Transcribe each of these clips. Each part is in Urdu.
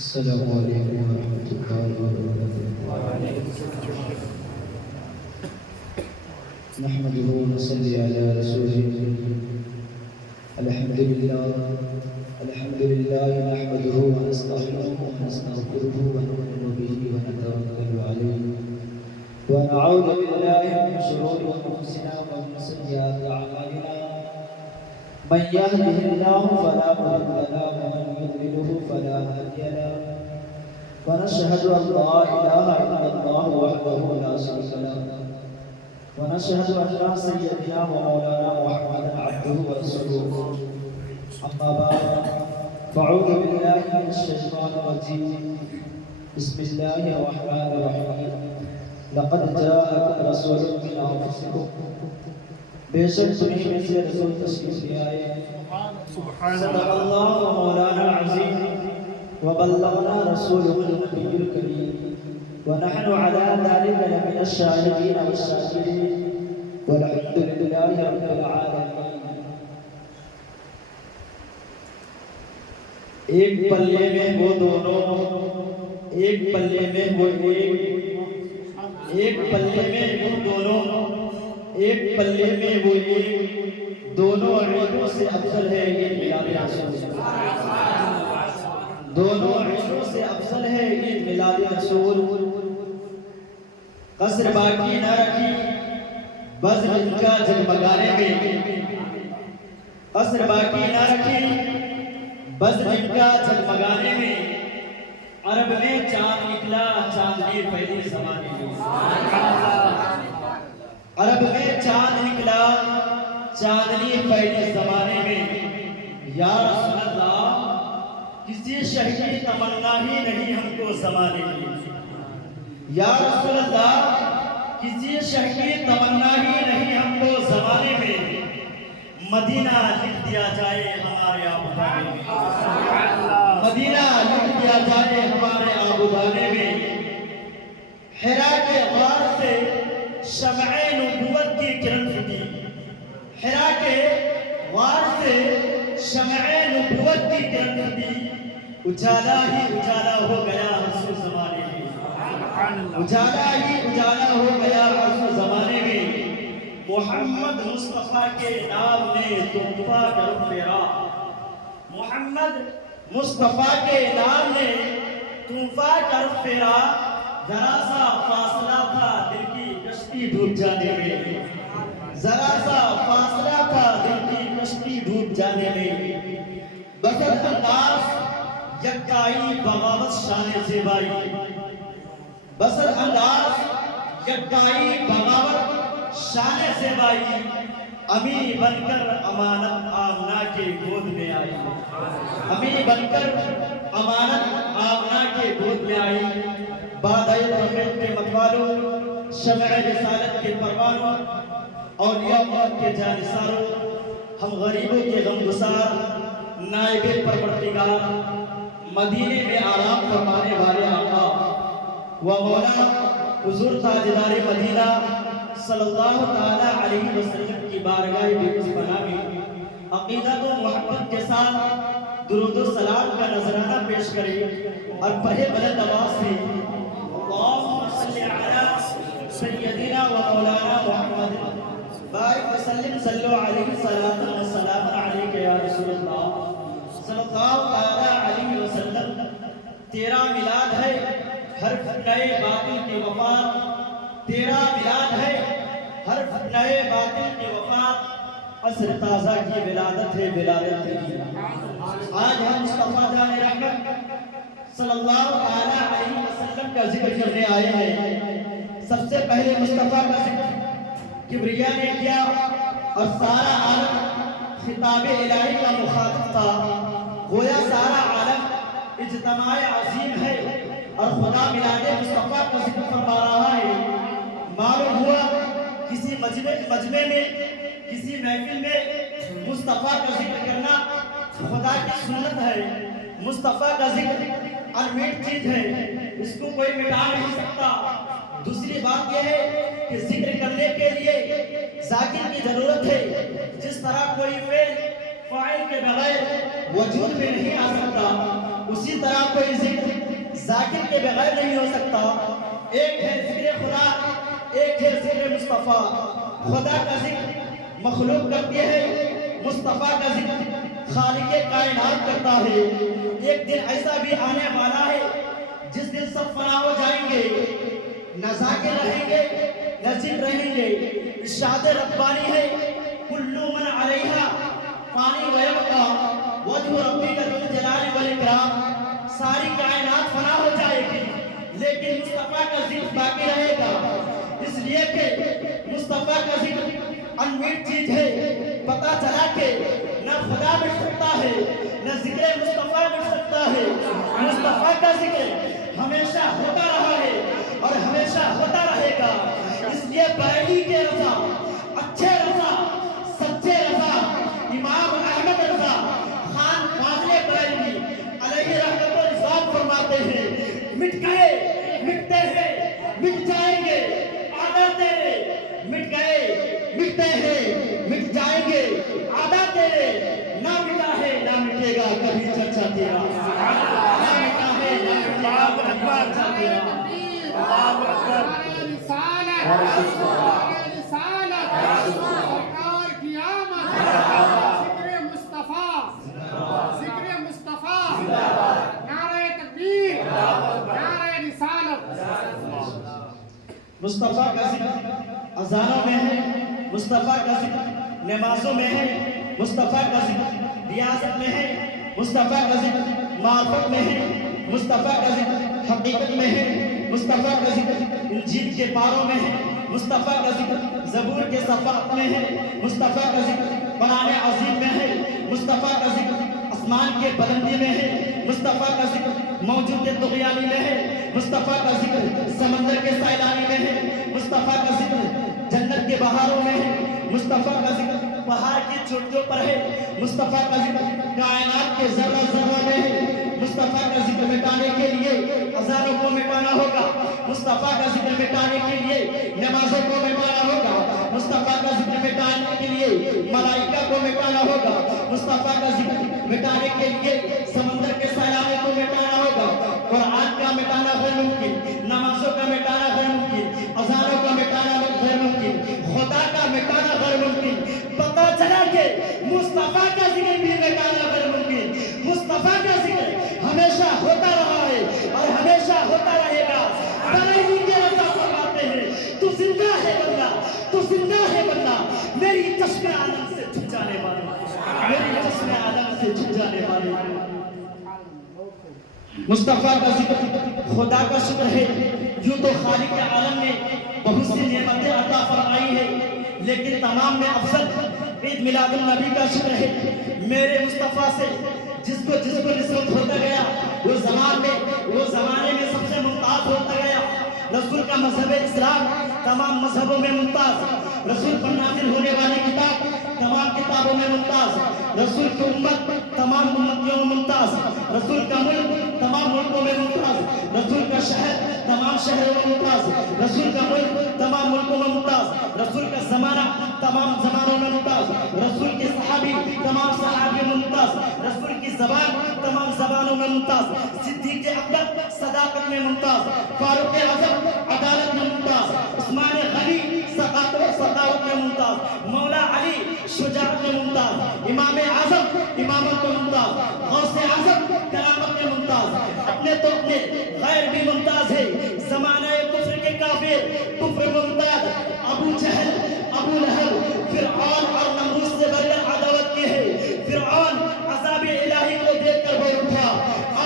السلام علیکم ورحمۃ اللہ وبرکاتہ۔ نحمده ونصلي على رسوله الحمد لله نحمده ونستعينه ونستغفره ونؤمن به ونتوكل عليه ونعوذ بالله من شرور انفسنا ومن سيئات اعمالنا من يهده الله فلا مضل له ومن يضلل فلا هادي له ونشهد ان لا اله الا الله وحده لا شريك له ونشهد ان سيدنا ومولانا محمدا عبده ورسوله اما بعد فاعوذ بالله من الشيطان الرجيم بسم الله الرحمن الرحيم لقد جاءكم رسول من انفسكم بے شک تمہیں میں سے رسول تشریف لے آئے صدق اللہ مولانا العظیم وبلغنا رسوله النبی الکریم ونحن على ذلك لمن الشاهدين والشاكرين والحمد لله رب العالمين۔ ایک پلے میں وہ دونوں، ایک پلے میں وہ ایک پلے میں وہ دونوں، ایک پلے میں وہ ایک، دونوں عیدوں سے افضل ہے عید میلاد رسول، دونوں عیدوں سے افضل ہے عید میلاد رسول۔ قصر باقی نہ رکھی بزم ان کا جگمگانے میں، قصر باقی نہ رکھی بزم ان کا جگمگانے میں، عرب میں چاند نکلا چاندنی پھیلی زمانے میں، عرب میں چاند نکلا چاندنی پھیلی زمانے میں۔ یا رسول اللہ کسی شہر کی تمنا ہی نہیں ہم کو زمانے کی، یا رسول اللہ کسی شہر کی تمنا ہی نہیں ہم کو زمانے میں، مدینہ لکھ دیا جائے ہمارے آبادانے میں، مدینہ لکھ دیا جائے ہمارے آبادانے میں۔ حرا کے غار سے شمع نبوت کی کرن پھوٹی، حرا کے غار سے شمع نبوت کی کرن پھوٹی، اجالا ہی اجالا ہو گیا حسن زمانے میں، اجالا ہی اجالا ہو گیا حسن زمانے میں۔ محمد مصطفیٰ کے نام نے تحفہ کر پھیرا، محمد مصطفیٰ کے نام نے تحفہ کر پھیرا، ذرا سا فاصلہ تھا دل کی کشتی ڈوب جانے میں، ذرا سا فاصلہ تھا دل کی کشتی ڈوب جانے میں۔ بسر انداز یکائی بغاوت شان زیبائی، بسر انداز یکائی بغاوت شان زیبائی، امی بن کر امانت آمنہ کے گود میں آئی، امی بن کر امانت آمنہ کے گود میں آئی۔ بادائے توحید کے متوالوں، شمع رسالت کے پروانوں، اولیاء موت کے جانثاروں، ہم غریبوں کے غمگسار، نائب پروردگار، مدینے میں آرام فرمانے والے آقا و مولا حضور تاجدار مدینہ صلی اللہ تعالیٰ علیہ وسلم کی بارگاہ بے پناہ میں عقیدت و محبت کے ساتھ درود و سلام کا نذرانہ پیش کریں اور پڑھے بلند آواز سے اللہم صلی علی سیدنا و مولانا محمد بارک وسلم صلو علیہ صلاۃ و سلام علیک یا رسول اللہ صلی اللہ تعالیٰ علیہ وسلم۔ تیرا میلاد ہے ہر فتنہ باطل کی وفات، تیرا میلاد ہے ہر فتنہ باطل کی وفات، عصر تازہ کی ولادت ہے ولادت تیری۔ آج ہم مصطفیٰ جان رحمت صلی اللہ تعالیٰ علیہ وسلم کا ذکر کرنے آئے ہیں۔ سب سے پہلے مصطفیٰ کا ذکر کبریا نے کیا اور سارا عالم خطاب الہی کا مخاطب تھا، گویا سارا عالم اجتماع عظیم ہے اور خدا میلاد مصطفیٰ کا ذکر فرما رہا ہے۔ معلوم ہوا کسی مجمع میں، کسی محفل میں مصطفیٰ کا ذکر کرنا خدا کی سنت ہے۔ مصطفیٰ کا ذکر انمیٹ چیز ہے، اس کو کوئی مٹا نہیں سکتا۔ دوسری بات یہ ہے کہ ذکر کرنے کے لیے ذاکر کی ضرورت ہے۔ جس طرح کوئی فعل فاعل کے بغیر وجود میں نہیں آ سکتا، اسی طرح کوئی ذکر ذاکر کے بغیر نہیں ہو سکتا۔ ایک ہے ذکر خدا، ایک ہے ذکر مصطفیٰ۔ خدا کا ذکر مخلوق کرتی ہے، مصطفیٰ کا ذکر خالق کائنات کرتا ہے۔ ایک دن ایسا بھی آنے والا ہے جس دن سب فنا ہو جائیں گے، نہ ذاکر رہیں گے نہ ذکر رہیں گے۔ ارشاد ربانی ہے کل من علیہا فانی ویبقا وجہ ربک ذو الجلال والاکرام۔ ساری کائنات فنا ہو جائے گی لیکن مصطفیٰ کا ذکر باقی رہے گا، اس لیے کہ مصطفیٰ کا ذکر انمیٹ چیز ہے۔ پتہ چلا کہ نہ خدا مٹ سکتا ہے نہ ذکر مصطفیٰ مٹ سکتا ہے۔ مصطفیٰ کا ذکر ہمیشہ ہوتا رہا ہے اور ہمیشہ ہوتا رہے گا، اس لیے بریلی کے رضا، اچھے رضا، سچے رضا امام احمد رضا خان فاضل بریلوی علیہ رحمت و رضوان فرماتے ہیں مٹ گئے مٹتے ہیں مٹ جائیں گے آدھا تیرے، مٹ گئے مٹتے ہیں مٹ جائیں گے آدھا تیرے، نہ مٹا ہے نہ مٹے گا کبھی چرچا تیرا، نہ مٹا ہے نہ مٹے گا کبھی چرچا تیرا۔ سرکار کی آمد، ذکر مصطفیٰ، ذکر مصطفیٰ، نعرہ تکبیر، نعرہ رسالت۔ مصطفیٰ کا ذکر اذانوں میں ہے، مصطفیٰ کا ذکر نمازوں میں ہے، مصطفیٰ کا ذکر ریاضت میں ہے، مصطفیٰ کا ذکر معرفت میں ہے، مصطفیٰ کا ذکر حقیقت میں ہے، مصطفیٰ کا ذکر انجیل کے پاروں میں ہے، مصطفیٰ کا ذکر زبور کے صفحات میں ہے، مصطفیٰ کا ذکر قرآن عظیم میں ہے، مصطفیٰ کا ذکر آسمان کے بلندی میں ہے، مصطفیٰ کا ذکر موجود طغیانی میں ہے، مصطفیٰ کا ذکر سمندر کے سیلانی میں ہے، مصطفیٰ کا ذکر جنت کے بہاروں میں ہے، مصطفیٰ کا ذکر پہاڑ کی چوٹیوں پر ہے، مصطفیٰ کا ذکر کائنات کے ذرہ ذرہ میں ہے۔ مصطفیٰ کا ذکر مٹانے کے لیے اذانوں کو مٹانا ہوگا، مصطفیٰ کا ذکر مٹانے کے لیے نمازوں کو مٹانا ہوگا، مصطفیٰ کا ذکر مٹانے کے لیے ملائکہ کو مٹانا ہوگا، مصطفیٰ کا ذکر مٹانے کے لیے سمندر کے سیلانے کو مٹانا ہوگا۔ قرآن کا مٹانا غیر ممکن، نمازوں کا مٹانا غیر ممکن، اذانوں کا مٹانا غیر ممکن، خدا کا مٹانا غیر ممکن۔ پتہ چلا کہ مصطفیٰ کا ذکر بھی مٹانا غیر ممکن۔ مصطفیٰ کا ذکر ہمیشہ ہوتا رہا ہے اور ہمیشہ ہوتا رہے گا۔ بریلی کے رضا فرماتے ہیں تو زندہ ہے بندہ، تو زندہ ہے بندہ، میری چشم عالم سے چھپ جانے والے، میری چشم عالم سے چھپ جانے والے۔ مصطفیٰ کا ذکر خدا کا شکر ہے۔ یوں تو خالق عالم نے بہت سی نعمتیں عطا فرمائی ہے، لیکن تمام میں افضل عید میلاد النبی کا شکر ہے۔ میرے مصطفیٰ سے جس کو نسبت ہوتا گیا وہ زمانے میں سب سے ممتاز ہوتا گیا۔ رسول کا مذہب اسلام تمام مذہبوں میں ممتاز، رسول پر نازل ہونے والی کتاب تمام کتابوں میں ممتاز، رسول کی امت تمام امتیوں میں ممتاز، رسول کا ملک تمام ملکوں میں ممتاز، رسول کا شہر تمام شہروں میں ممتاز، رسول کا ملک تمام ملکوں میں ممتاز، رسول کا زمانہ تمام زمانوں میں ممتاز، رسول کے صحابی تمام صحابیوں میں ممتاز، رسول کی زبان تمام زبانوں میں ممتاز، صدیق اکبر صداقت میں ممتاز، فاروق اعظم عدالت میں ممتاز، عثمان غنی صداقت میں ممتاز، مولا علی شجاعت میں ممتاز، امام اعظم امامت میں ممتاز، غوث اعظم کرامت میں ممتاز۔ اپنے تو اپنے غیر بھی ممتاز ہے، زمانہ کفر کے کافر کفر ممتاز، ابو جہل ابو لہب فرعون اور نمرود سے بڑھ کر عداوت کی ہے۔ فرعون عذاب الہی کو دیکھ کر بول اٹھا،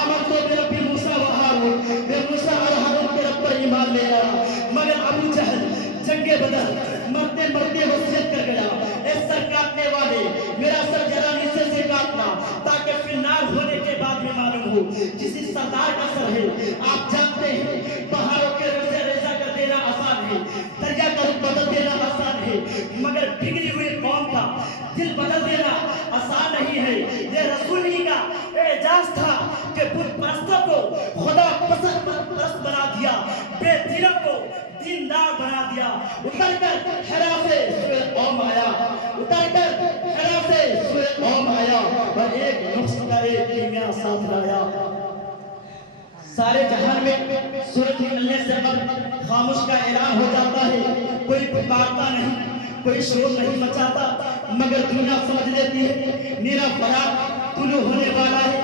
آمنت برب موسیٰ و ہارون، میں موسیٰ اور ہارون کے رب پر ایمان لے آیا۔ مگر ابو جہل جنگ بدر مرتے مرتے وصیت کر گیا، اے سر کاٹنے والے میرا سر جلانی سے کاٹنا تاکہ فی النار ہونے کے بعد میں معلوم ہو کسی سردار کا سر ہے۔ آپ جانتے ہیں پہاڑوں کے روزے ریزہ کر دینا آسان ہے، دریا کا رخ بدل دینا آسان ہے، مگر بگڑی ہوئی قوم کا دل بدل دینا آسان نہیں ہے۔ یہ رسول ہی کا اعجاز تھا کہ بت پرستوں کو خدا پرست بنا دیا، بے دینوں کو دیندار بنا دیا۔ اتر کر حرا سے سورہ قوم آیا، اتر کر حرا سے سورہ قوم آیا، اور ایک نقص کا نیا ساتھ لایا۔ سارے جہان میں سورج نکلنے سے قبل خاموش کا اعلان ہو جاتا ہے، کوئی پکارتا نہیں، کوئی شور نہیں مچاتا، مگر دنیا سمجھ لیتی ہے میرا فراق طلوع ہونے والا ہے۔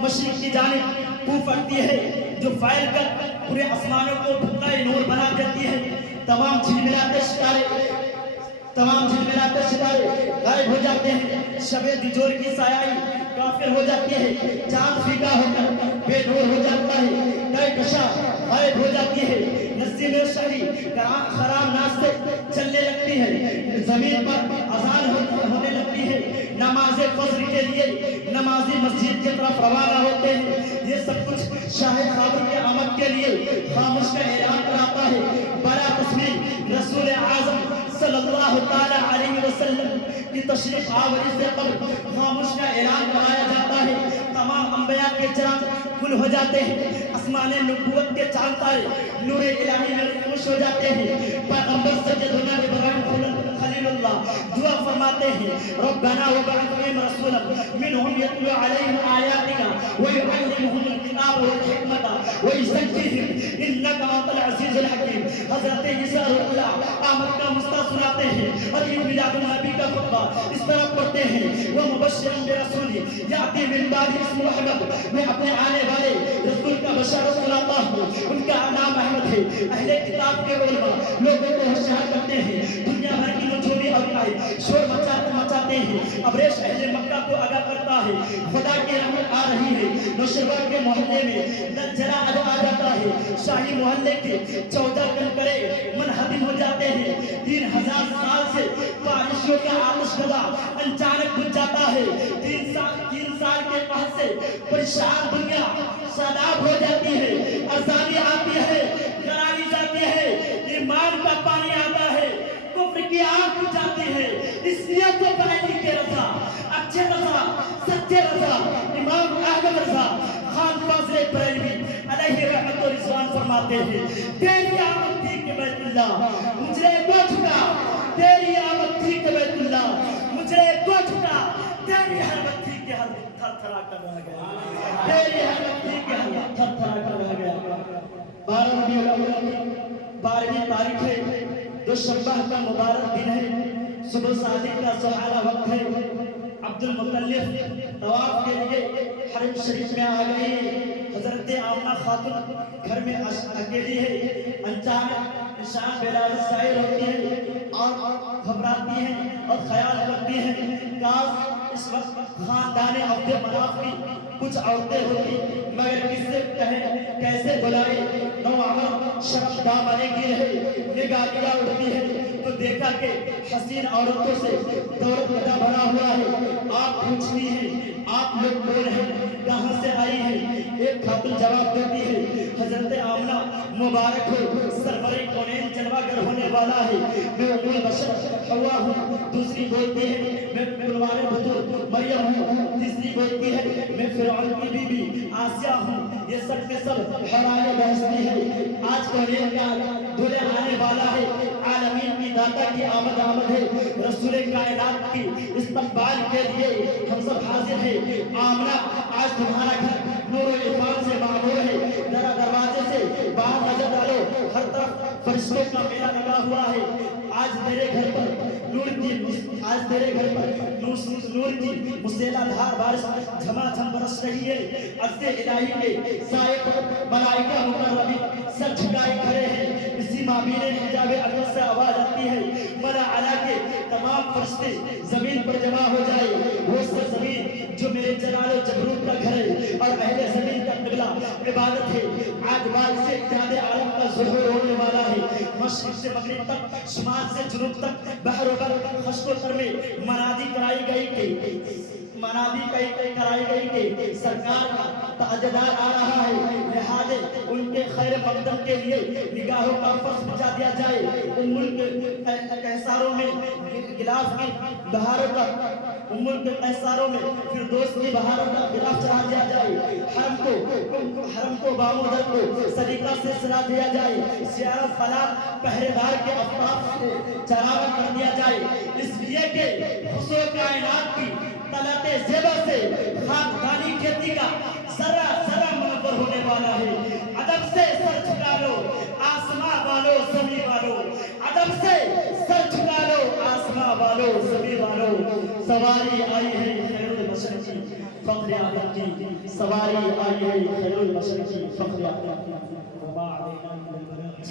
مشرق کی جانب پھو پھٹتی ہے جو فائل کر پورے آسمانوں کو پتلہ نور بنا دیتی ہے۔ تمام جھلملاتے ستارے غائب ہو جاتے ہیں، شب دجور کی سایائی کافر ہو جاتی ہے، چاند فیکا ہو کر بے نور ہو جاتا ہے، کہکشاں غائب ہو جاتی ہے، نسیم شہری خرام ناز سے چلنے لگتی ہے، زمین پر اذان ہونے لگتی ہے، نماز فجر کے لیے نمازی مسجد کی طرف روانہ ہوتے ہیں۔ یہ سب کچھ شاہد خابر کے آمد کے لیے خاموش کا اعلان کراتا ہے۔ بڑا تصویر رسول اعظم صلی اللہ تعالی علیہ وسلم کی تشریف آوری سے قبل خاموش کا اعلان کرایا جاتا ہے۔ تمام انبیاء کے چراغ گل ہو جاتے ہیں، آسمان نبوت کے چاند تارے نور الہی میں خوش ہو جاتے ہیں۔ پیغمبر سیدنا ابراہیم خلیل اللہ دعا فرماتے ہیں، ربنا وابعث فیہم رسولا منہم یتلو علیہم آیاتک ویعلمہم الکتاب والحکمت ویزکیہم انک انت العزیز الحکیم۔ حضرت عیسیٰ روح اللہ آمد کا مستہ سناتے ہیں اور عید میلاد النبی کا خطبہ اس طرح پڑھتے ہیں، ومبشرا برسول یاتی من بعد اسمہ احمد۔ میں اپنے آنے والے رسول کا بشارت سناتا ہوں، ان کا نام احمد ہے۔ اہل کتاب کے علماء لوگوں کو ہوشیار کرتے ہیں، دنیا بھر کی نچوڑی اور شور مچاتے ہیں۔ ابریش اہل مکہ کو آگاہ کرتا ہے، خدا کی رحمت آ رہی ہے۔ نوشہرہ کے محلے میں زلزلہ آ جاتا ہے، شاہی محلے کے 14 کنکرے منہدم ہو جاتے ہیں۔ 3000 سال سے بارشوں کا آتش غذا اچانک بجھ جاتا ہے۔ 3 سال کے قحط سے پریشان دنیا سیلاب ہو جاتی ہے، ارزانی آتی ہے، گرانی جاتی ہے، ایمان کا پانی آتا ہے، کفر کی آگ بجھ جاتی ہے۔ اس لیے تو بریلی کے رضا، اچھے رضا، سچے رضا، امام احمد رضا خان فاضل بریلوی علیہ رحمت و رضوان فرماتے ہیں، تیری آمد تھی کہ بیت اللہ مجھے کو جھکا، تیری آمد تھی کہ بیت اللہ مجھے کو جھکا، تیری حرمت تھی کہ ہر تھر تھرا کر رہ گیا، تیری حرمت تھی کہ ہر تھر تھرا کر رہ گیا۔ 12 ربیع الاول کی 12ویں تاریخ ہے، دوشنبہ کا مبارک دن ہے، صبح صادق کا سہانا وقت ہے۔ عبد المطلب طواف کے لیے حرم شریف میں آ گئی۔ حضرت آمنہ خاتون گھر میں اکیلی ہے، اچانک نشان بیلال سائر ہوتی ہے اور گھبراتی ہیں اور خیال کرتی ہیں، کاش اس وقت خاندان عبد مناف کی کچھ عورتیں ہوتی، مگر کس سے کہیں، کیسے بلائے۔ نوعمر شرم دامنے کی رہے، نگاہیاں اڑتی ہیں تو دیکھا کہ حسین عورتوں سے دولت پیدا بھرا ہوا ہے۔ آپ پوچھنی ہیں، آپ لوگ کون ہیں، کہاں سے آئی ہیں؟ ایک خاتون جواب دیتی ہے، حضرت آمنہ مبارک ہو، سرور کونین جلوہ گر ہونے والا ہے، میں ام البشر حوا ہوں۔ دوسری بولتی ہے، میں پروار بطور مریم ہوں۔ تیسری بولتی ہے، میں فرعون کی بی بی آسیہ ہوں۔ یہ سب کے سب حرائے بحثی ہے۔ آج کونین کا دلہا آنے والا ہے، عالمین کی داتا کی آمد ہے، رسول کائنات کی استقبال کے لیے ہم سب حاضر ہیں۔ آمنہ آج تمہارا گھر نور و عرفان سے معمور ہے، ذرا دروازے سے باہر نظر ڈالو، ہر طرف فرشتوں کا میلہ لگا ہوا ہے۔ آج تیرے گھر پر نور کی مسیلہ دھار بارش جھما جھم برس رہی ہے۔ عرض الہی کے سائے پر ملائکہ مقربین سر جھکائے کھڑے ہیں۔ اسی معبیر حجاب اقدس سے آواز آتی ہے، ملا اعلیٰ کے تمام فرشتے زمین پر جمع ہو جائے۔ وہ زمین جو میرے جلال و جبروت کا گھر ہے اور اہل زمین کا قبلہ عبادت ہے، آج بعد سے اتحاد عالم کا ظہور ہونے والا ہے۔ مشرق سے مغرب تک، شمال سے جنوب تک، بحر و بر، خشک و تر میں منادی کرائی گئی کہ سرکار کا تاجدار آ رہا ہے، لہذا ان کے خیر مقدم کے لیے نگاہوں کا فرض بچا دیا جائے۔ ان ملک کہساروں میں غلاف کی بہاروں کا فردوس کی بہاروں کا غلاف چڑھا دیا جائے۔ حرم کو بامودر کو سلیقہ سے سجا دیا جائے۔ سیارہ فلاک پہرے دار کے افطار سے چراغ کر دیا جائے، اس لیے کہ حسن کائنات کی طلعت زیبا سے خاکدانی کھیتی کا سواری آئی ہے خیر البشر کی فخر اعظم کی سواری آئی ہے خیر البشر کی فخر اعظم کی وما علینا الا البلاغ